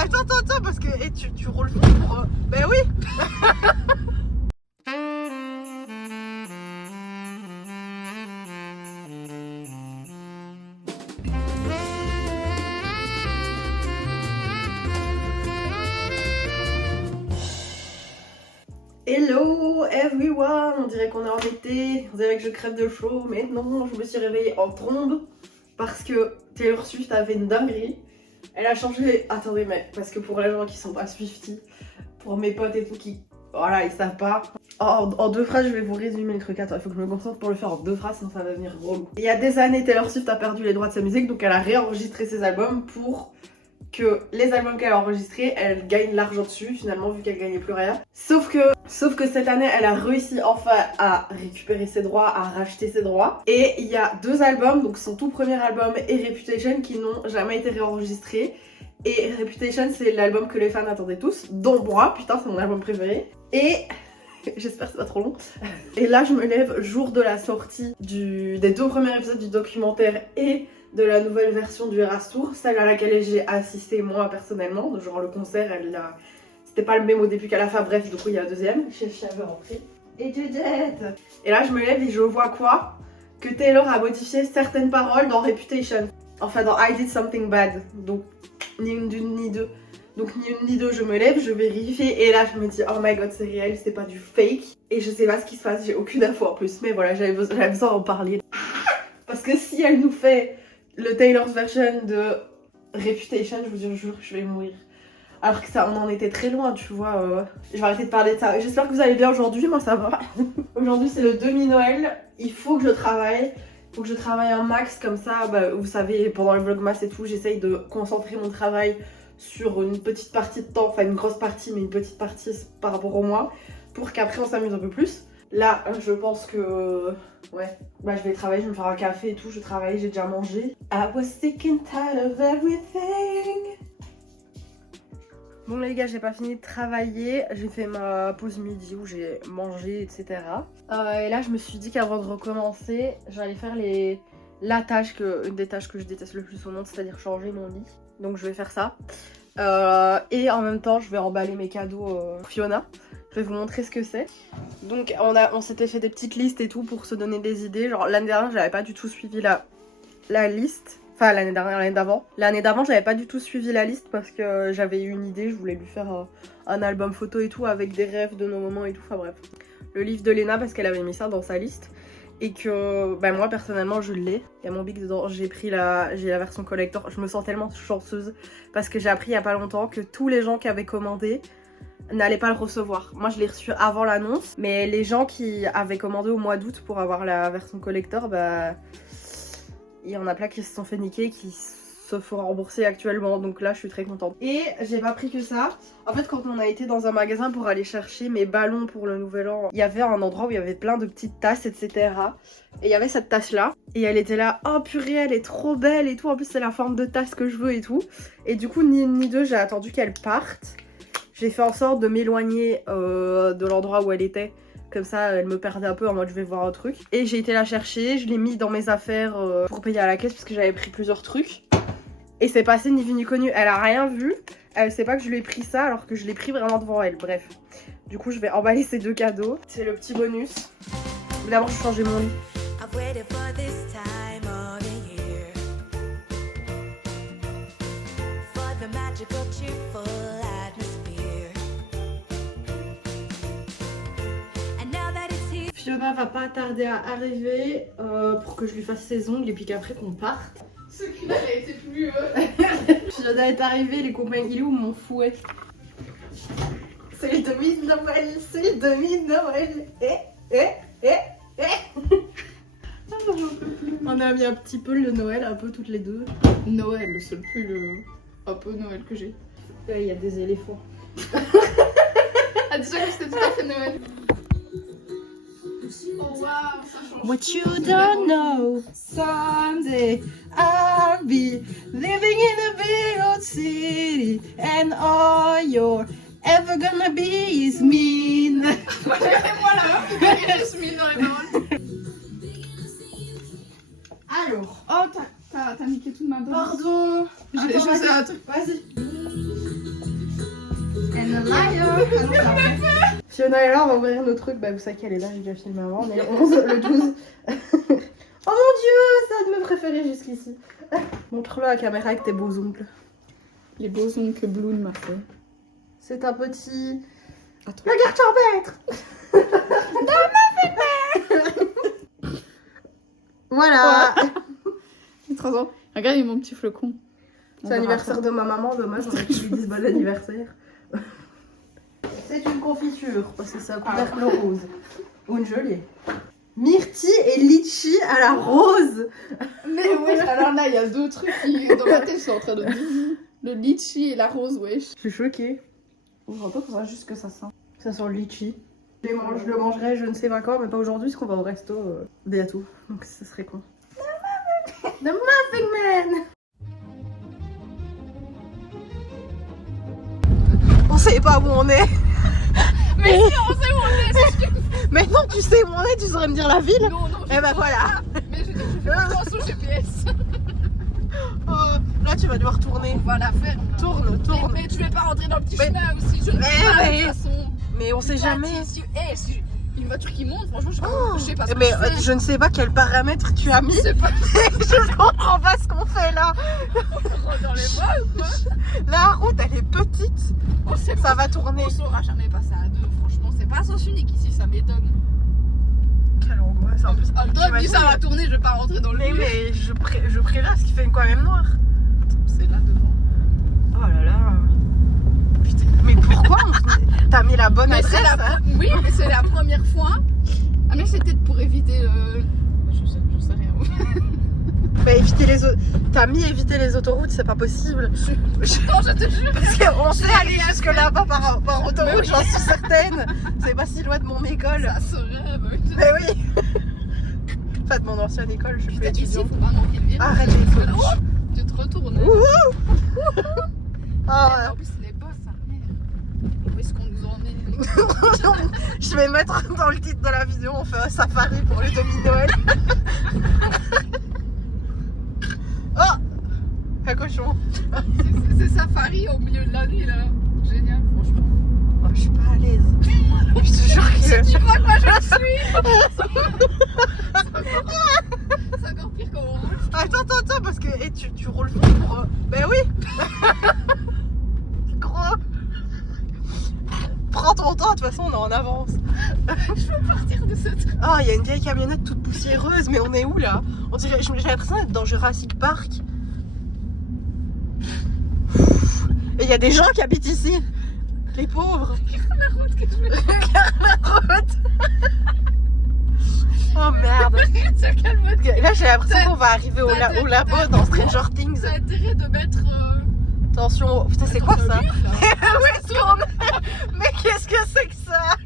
Attends, parce que tu roules vite pour... Ben oui. Hello everyone, on dirait qu'on est en été, on dirait que je crève de chaud, mais non, je me suis réveillée en trombe parce que Taylor Swift avait une dinguerie. Elle a changé, attendez, mais parce que pour les gens qui sont pas Swifties, pour mes potes et tout qui, voilà, ils savent pas. En deux phrases, je vais vous résumer le truc. Attends, il faut que je me concentre pour le faire en deux phrases, sinon ça va devenir relou. Il y a des années, Taylor Swift a perdu les droits de sa musique, donc elle a réenregistré ses albums pour que les albums qu'elle a enregistrés, elle gagne l'argent dessus finalement vu qu'elle gagnait plus rien. Sauf que cette année, elle a réussi enfin à récupérer ses droits, à racheter ses droits. Et il y a deux albums, donc son tout premier album et Reputation, qui n'ont jamais été réenregistrés. Et Reputation, c'est l'album que les fans attendaient tous, dont moi, putain, c'est mon album préféré. Et j'espère que c'est pas trop long. Et là, je me lève jour de la sortie des deux premiers épisodes du documentaire et de la nouvelle version du Eras Tour, celle à laquelle j'ai assisté moi personnellement, genre le concert, c'était pas le même au début qu'à la fin, bref, du coup il y a la deuxième, je avait rentré, et là je me lève et je vois quoi? Que Taylor a modifié certaines paroles dans Reputation, enfin dans I Did Something Bad, donc ni une ni deux. Donc ni une ni deux, je me lève, je vérifie et là je me dis oh my god c'est réel, c'est pas du fake. Et je sais pas ce qui se passe, j'ai aucune info en plus, mais voilà j'avais besoin d'en parler. Parce que si elle nous fait le Taylor's version de Reputation, je vous jure que je vais mourir. Alors que ça, on en était très loin, tu vois. Je vais arrêter de parler de ça. J'espère que vous allez bien aujourd'hui, moi ça va. Aujourd'hui c'est le demi-Noël, il faut que je travaille. Il faut que je travaille un max comme ça, bah, vous savez, pendant le vlogmas et tout, j'essaye de concentrer mon travail sur une petite partie de temps, enfin une grosse partie, mais une petite partie par rapport au mois, pour qu'après on s'amuse un peu plus. Là, je pense que... ouais, bah je vais travailler, je vais me faire un café et tout, je travaille, j'ai déjà mangé. I was sick and tired of everything. Bon les gars, j'ai pas fini de travailler, j'ai fait ma pause midi où j'ai mangé, etc. Et là, je me suis dit qu'avant de recommencer, j'allais faire une des tâches que je déteste le plus au monde, c'est-à-dire changer mon lit. Donc je vais faire ça. Et en même temps, je vais emballer mes cadeaux pour Fiona. Je vais vous montrer ce que c'est. Donc on s'était fait des petites listes et tout pour se donner des idées. Genre l'année dernière, j'avais pas du tout suivi la liste. Enfin l'année dernière, l'année d'avant. L'année d'avant, j'avais pas du tout suivi la liste parce que j'avais eu une idée. Je voulais lui faire un album photo et tout avec des rêves de nos moments et tout. Enfin bref. Le livre de Léna parce qu'elle avait mis ça dans sa liste. Et que bah, moi personnellement je l'ai. Il y a mon bic dedans. J'ai la version collector. Je me sens tellement chanceuse parce que j'ai appris il y a pas longtemps que tous les gens qui avaient commandé n'allait pas le recevoir. Moi je l'ai reçu avant l'annonce, mais les gens qui avaient commandé au mois d'août pour avoir la version collector, bah il y en a plein qui se sont fait niquer, qui se font rembourser actuellement, donc là je suis très contente. Et j'ai pas pris que ça. En fait quand on a été dans un magasin pour aller chercher mes ballons pour le nouvel an, il y avait un endroit où il y avait plein de petites tasses, etc. Et il y avait cette tasse là, et elle était là, oh purée elle est trop belle et tout, en plus c'est la forme de tasse que je veux et tout. Et du coup ni une ni deux, j'ai attendu qu'elle parte. J'ai fait en sorte de m'éloigner de l'endroit où elle était. Comme ça, elle me perdait un peu en mode je vais voir un truc. Et j'ai été la chercher, je l'ai mis dans mes affaires pour payer à la caisse parce que j'avais pris plusieurs trucs. Et c'est passé ni vu ni connu. Elle a rien vu. Elle sait pas que je lui ai pris ça alors que je l'ai pris vraiment devant elle. Bref. Du coup, je vais emballer ces deux cadeaux. C'est le petit bonus. D'abord, je vais changer mon lit. Fiona va pas tarder à arriver pour que je lui fasse ses ongles et puis qu'après qu'on parte. Celui-là il a été plus... Fiona est arrivée, les compagnies, il est où mon fouet? C'est le demi-Noël, c'est le demi-Noël. On a mis un petit peu le Noël, un peu toutes les deux. Noël, le seul pull un peu Noël que j'ai. Là, il y a des éléphants. Ah déjà que c'était tout à fait Noël. Oh waouh, ça change. What you don't know, someday I'll be living in a big old city and all you're ever gonna be is mean. Voilà, juste mis dans les paroles. Alors, Oh, t'as niqué toute ma danse. pardon. J'ai Attends, fait un truc. Vas-y. Fiona est là, on va ouvrir nos trucs. Bah, vous savez qu'elle est là, j'ai déjà filmé avant. On est le 11, le 12. Oh mon dieu, c'est un de mes préférés jusqu'ici. Montre-le à la caméra avec tes beaux ongles. Les beaux ongles que Bloom m'a fait. C'est un petit. Attends. Le garde champêtre. Voilà. J'ai 3 ans. Regarde, mon petit flocon. C'est l'anniversaire de ma maman, dommage, on a qu'ils lui disent bon anniversaire. C'est une confiture, parce que c'est un couvercle rose. Ou une gelée. Myrtille et litchi à la rose. Mais oui, alors là, il y a 2 trucs qui, dans ma tête, sont en train de... Le litchi et la rose, wesh. Je suis choquée. Ouvre pas, faudra juste que ça sent. Ça sent le litchi. Je le mangerai je ne sais pas quand, mais pas aujourd'hui, parce qu'on va au resto bientôt. Donc ce serait con. The Muffin Man. On sait pas où on est. Mais si, on sait où on est, c'est ce que... Mais non, tu sais où on est, tu saurais me dire la ville. Non, Et bah voilà. Mais je fais confiance au GPS. Là, tu vas devoir tourner. On va la faire. Tourne. Mais tu vais pas rentrer dans le petit Mais- chemin aussi, je ne Mais- sais pas de mais- toute façon. Mais on sait jamais. Si une voiture qui monte, franchement, je sais pas ce que Mais je fais. je ne sais pas quel paramètre tu as mis. Je sais pas, Je comprends pas ce qu'on fait là. on rentre dans les bois ou quoi? La route, elle est petite. On sait Ça pas. va tourner. On saura jamais passer à 2, franchement, c'est pas sens unique ici, ça m'étonne. Quelle angoisse. En plus, En toi, dis ça va tourner, je vais pas rentrer dans le Mais, mur. mais je préviens ce qui fait quand même noir. C'est là devant. Oh là là. Putain, mais pourquoi t'as mis la bonne Mais adresse c'est la... hein Oui, mais c'est la première fois. Ah mais c'est peut-être pour éviter le... Je sais rien. Bah, t'as mis éviter les autoroutes, c'est pas possible. Non, je te jure. Parce qu'on sait aller jusque là-bas par Mais autoroute, oui. j'en suis certaine. C'est pas si loin de mon école. Ça se rêve. Mais oui. Enfin, de mon ancienne école, je suis plus Putain, ici, étudiante. faut pas manquer le virage. Arrête les feux. Oh, tu te retournes. Ah, En plus, les boss, ça merde. Où est-ce qu'on nous emmène? je vais mettre dans le titre de la vidéo, on fait un safari pour les demi-Noël. Oh, un cochon. C'est safari au milieu de la nuit, là. Génial, franchement. Oh, je suis pas à l'aise. Je te jure que... Tu crois que moi je le suis? C'est encore pire quand on roule. Attends, parce que tu roules fort pour... Ben oui. Gros. Prends ton temps, de toute façon on est en avance. Je veux partir de ce truc. Ah, il y a une vieille camionnette toute poussiéreuse, mais on est où là? On dirait, j'ai l'impression d'être dans Jurassic Park. Et il y a des gens qui habitent ici. Les pauvres. La route que je vais La route. Oh merde. faire. Calme. Là j'ai l'impression qu'on va arriver au labo dans Stranger Things. T'as intérêt de mettre. Attention, putain c'est quoi ça? mur, là. Oui, tourne. Mais qu'est-ce que c'est que ça?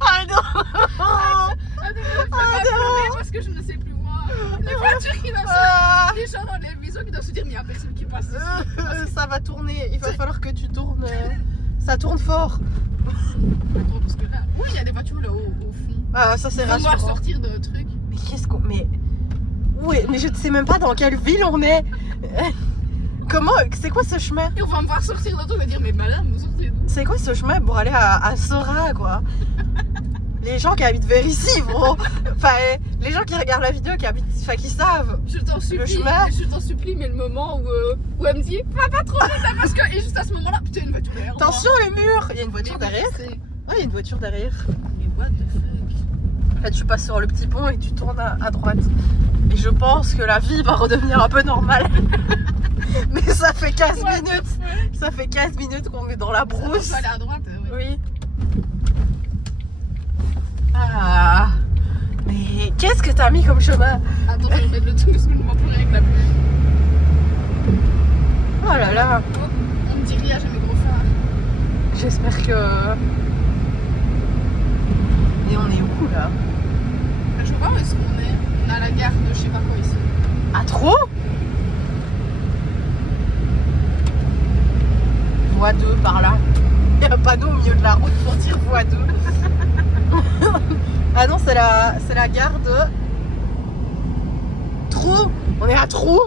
Ah non. Attends, parce que je ne sais plus voir. Les voitures qui doivent Ah. se... Les gens dans les maisons qui doivent se dire, mais il n'y a personne qui passe ici. Ça va tourner, il va falloir que tu tournes. Ça tourne fort. Parce que là, oui, il y a des voitures là au fond. Ah, ça c'est On va rassurant. sortir de trucs. Mais qu'est-ce qu'on. Mais. Oui, mais je ne sais même pas dans quelle ville on est. Comment. C'est quoi ce chemin? Et on va me voir sortir de trucs et dire, mais madame, vous sortez d'où? C'est quoi ce chemin pour aller à Sora, quoi? Les gens qui habitent vers ici, bro. Enfin, les gens qui regardent la vidéo, qui habitent. Enfin, qui savent. Je t'en supplie, mais le moment où elle me dit, va pas trop vite, hein, parce que. Et juste à ce moment-là, putain, une voiture derrière. Attention, les murs! Il y a une voiture derrière. Ah, il y a une voiture derrière. Mais what the fuck? Là, tu passes sur le petit pont et tu tournes à droite. Et je pense que la vie va redevenir un peu normale. Mais ça fait 15 minutes. Ça fait 15 minutes qu'on est dans la On brousse. va aller à droite, oui. Oui. Ah. Mais qu'est-ce que t'as mis comme chemin? Attends, je vais mettre le truc parce que je ne vois plus rien avec la pluie. Oh là là. Oh, on me dit rien, j'ai mes gros phares. J'espère que... Et on est où là? Je vois où est-ce qu'on est. On est à la gare de je sais pas quoi ici. À trop? Voie 2 par là. Il y a un panneau au milieu de la route pour dire voie 2. Ah non, c'est la gare de Trou. On est à Trou.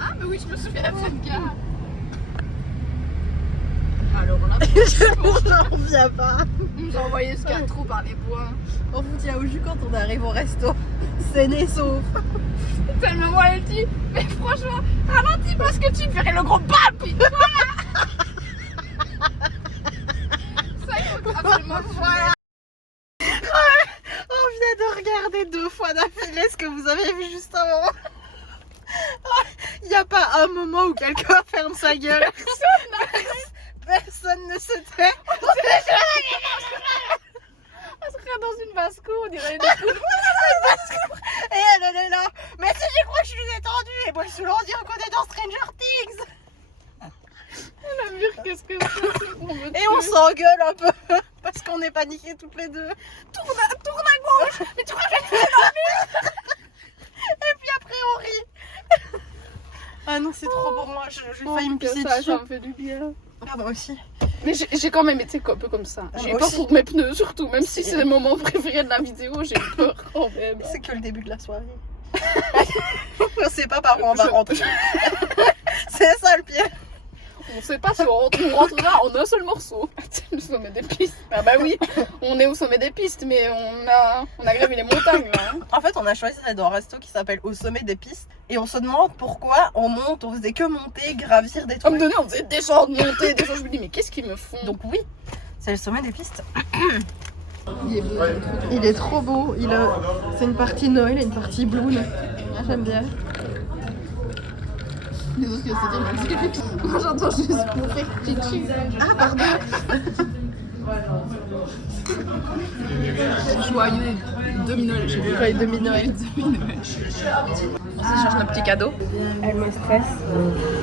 Ah, mais oui, je me souviens de cette gare. Alors là, J'en reviens pas. on nous a envoyé ce qu'il y a trop par les bois. On vous tient au jus quand on arrive au resto. Saine et sauf. Tellement elle dit, mais franchement, ralentis parce que tu ferais le gros bam, puis voilà. Ça, il faut absolument voilà. On vient de regarder 2 fois d'affilée ce que vous avez vu juste avant. Il n'y a pas un moment où quelqu'un ferme sa gueule. Personne ne se tait. On serait dans une basse-cour, on dirait une basse-cour. Et elle est là. Mais si j'y crois, je suis détendue. Et moi, je suis là, on dirait qu'on est dans Stranger Things. La mûre, qu'est-ce que c'est? Et on s'engueule un peu. Parce qu'on est paniqués toutes les deux. Tourne à gauche. Mais tu crois que je vais te faire dormir? Et puis après, on rit. Ah non, c'est trop pour moi. J'ai failli me pisser dessus. Ça me fait du bien. Ah, moi aussi. Mais j'ai quand même été un peu comme ça. J'ai Moi peur aussi. pour mes pneus surtout, même si c'est le moment préféré de la vidéo, j'ai peur quand même. C'est que le début de la soirée. On sait pas par où on va rentrer. C'est ça le pire. On sait pas si on rentrera en un seul morceau. Le sommet des pistes. Ah bah oui, on est au sommet des pistes, mais on a gravi les montagnes là. En fait, on a choisi d'aller dans un resto qui s'appelle Au sommet des pistes. Et on se demande pourquoi on monte, on faisait que monter, gravir des À un trucs. moment donné, on faisait descendre, monter, descendre. Je me dis, mais qu'est-ce qu'ils me font? Donc oui, c'est le sommet des pistes. Il est beau. Il est trop beau. C'est une partie Noël et une partie Bloom. J'aime bien. Les autres qui se disent, mais c'est quelque chose. Moi j'entends juste mon frère chichi. Ah, pardon. Joyeux demi-Noël. J'ai vu Joyeux demi-Noël. demi-Noël. On cherche nos petits cadeaux. Elle me stresse.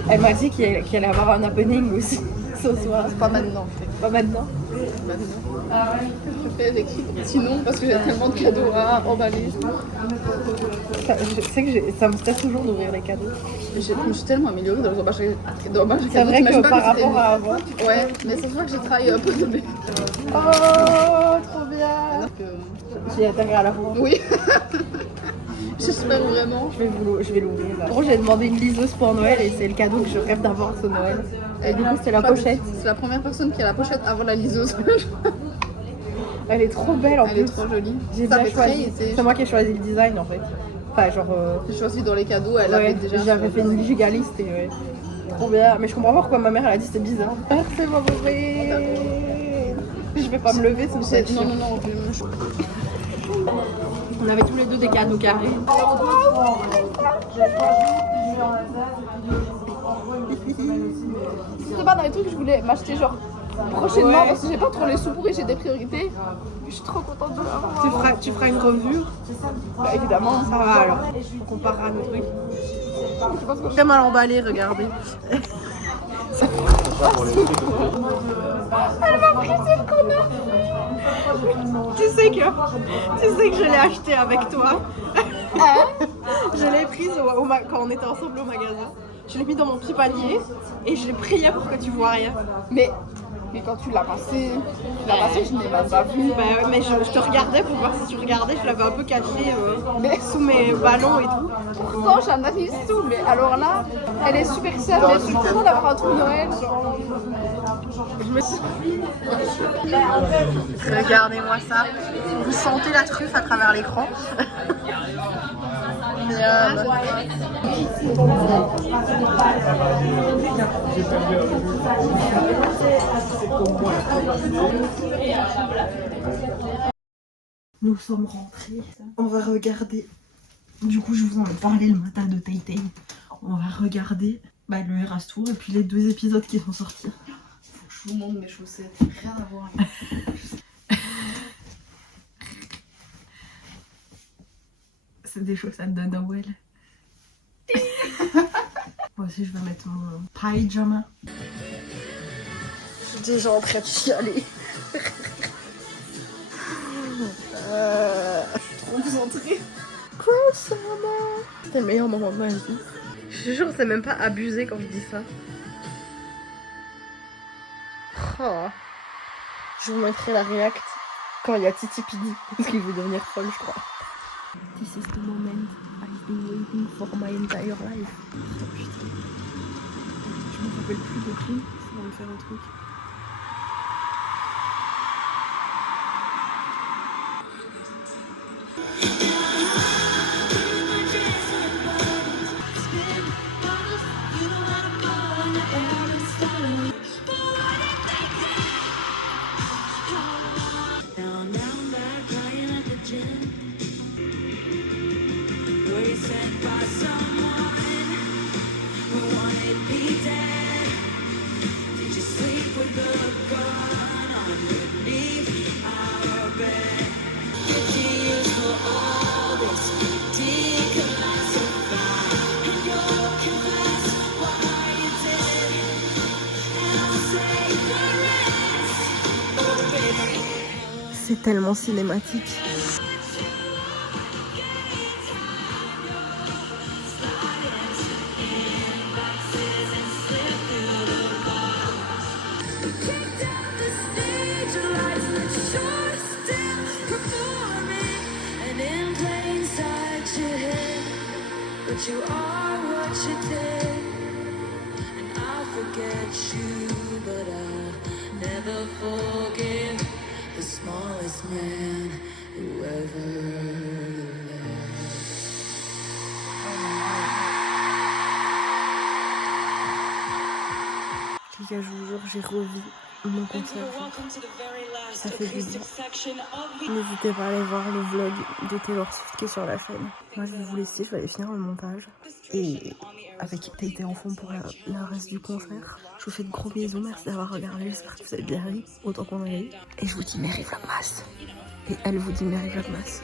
Elle m'a dit qu'il allait avoir un happening aussi ce soir. Pas maintenant. Pas maintenant. Je fais écrit sinon parce que j'ai tellement de cadeaux à emballer. Je sais que ça me stresse toujours d'ouvrir les cadeaux. Je me suis tellement améliorée dans les emballages de cadeaux. C'est vrai que par rapport à avant. Ouais, mais c'est vrai que j'ai travaillé un peu de mes. Oh, trop bien. J'ai intégré à la fois. Oui. J'espère vraiment. Je vais l'ouvrir là. En gros, j'ai demandé une liseuse pour Noël et c'est le cadeau que je rêve d'avoir ce Noël. Et du coup, c'est la pochette. C'est la première personne qui a la pochette avant la liseuse. Elle est trop belle en Elle plus. est trop jolie. J'ai Ça bien fait choisi. très été. C'est moi qui ai choisi le design en fait. Enfin, genre. J'ai choisi dans les cadeaux, elle Ouais, avait déjà. j'avais fait une giga liste et ouais. Trop bien. Mais je comprends pas pourquoi ma mère elle a dit c'est bizarre. Ah, c'est mon bébé. Je vais pas me lever, c'est C'est- Non, non, non. On avait tous les deux des cadeaux carrés. C'était pas dans les trucs que je voulais m'acheter genre prochainement Ouais. parce que j'ai pas trop les sous pour et j'ai des priorités. Je suis trop contente de l'avoir. Tu feras une revue. Bah, évidemment. Ça va alors. On comparera nos trucs. Très mal emballé, regardez. Elle m'a pris cette connasse. Tu sais que je l'ai acheté avec toi. Je l'ai prise quand on était ensemble au magasin. Je l'ai mis dans mon petit panier et je l'ai prié pour que tu vois rien. Mais quand tu l'as passé, je n'ai même pas vu. Bah ouais, mais je te regardais pour voir si tu regardais. Je l'avais un peu caché sous mes ballons et tout. Pourtant j'en avais tout, mais alors là, elle est super simple. Mais je suis contente d'avoir un truc Noël. Genre. Je me suis... Regardez-moi ça. Vous sentez la truffe à travers l'écran. Miam. Nous sommes rentrés. On va regarder. Du coup, je vous en ai parlé le matin de Tay Tay. On va regarder le Eras Tour et puis les 2 épisodes qui vont sortir. Faut que je vous montre mes chaussettes. Rien à voir. C'est des chaussettes de Noël. Moi aussi, je vais mettre mon pyjama. Je suis déjà en train de chialer. Trop concentrée. C'était le meilleur moment de ma vie. Je te jure, c'est même pas abusé quand je dis ça. Oh. Je vous mettrai la react quand il y a Titi Pidi. Parce qu'il veut devenir folle, je crois. This is the moment I've been waiting for my entire life. Oh putain. Je me rappelle plus de tout, ça va me faire un truc. C'est tellement cinématique. But you are what you did, and I'll forget you, but I'll never forgive the smallest man who ever lived. Les gars, je vous jure, j'ai revu mon concert. Ça fait du bien. N'hésitez pas à aller voir le vlog de Taylor Swift qui est sur la chaîne. Moi, je vais vous laisser, je vais aller finir le montage. Et avec Tate en fond pour le reste du concert. Je vous fais de gros bisous, merci d'avoir regardé. J'espère que vous avez bien ri, autant qu'on a ri. Et je vous dis Merry Vlogmas. Et elle vous dit Merry Vlogmas.